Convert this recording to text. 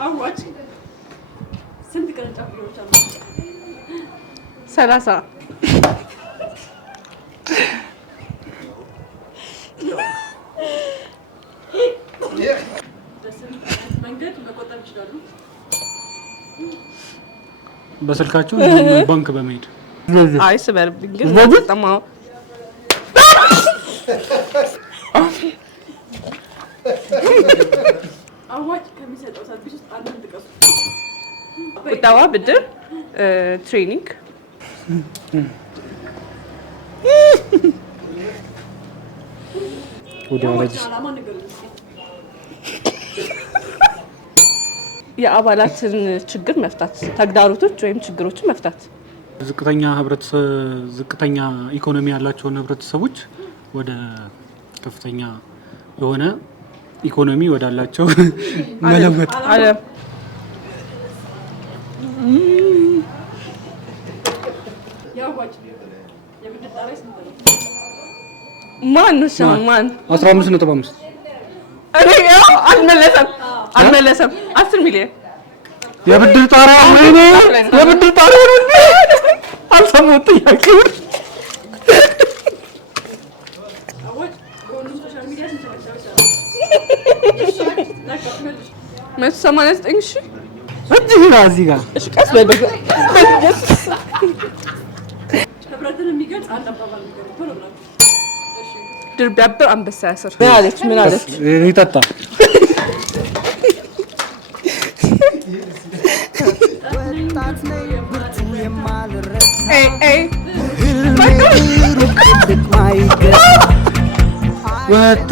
አዋጭ ስንት ቅርንጫፍ ቢሮዎች አሉ? 30 መንገድ መቆጠብ ይችላሉ። በስልካቸው ባንክ በመሄድ አይ ስበርብኝ ግን በጣም አዋጭ ከሚሰጠው ሰርቪስ ውስጥ አንዱን ጥቀሱ። ቁጠባ፣ ብድር፣ ትሬኒንግ። የአባላትን ችግር መፍታት፣ ተግዳሮቶች ወይም ችግሮችን መፍታት። ዝቅተኛ ኢኮኖሚ ያላቸውን ህብረተሰቦች ወደ ከፍተኛ የሆነ ኢኮኖሚ ወዳላቸው መለወጥ። ማን 15.5 አልመለሰም 10 ሚሊዮን የብድር ጣሪያ የብድር ጣሪያ ነው። አልሰማሁም ጥያቄውን። መቶ 89 ሺህ እዚህ ጋር እሺ፣ ቀስ በል ህብረትን የሚገልጽ አንድ አባባል ነው። ድር ቢያብር አንበሳ ያስር። ምን አለች? ይጠጣ ወጣ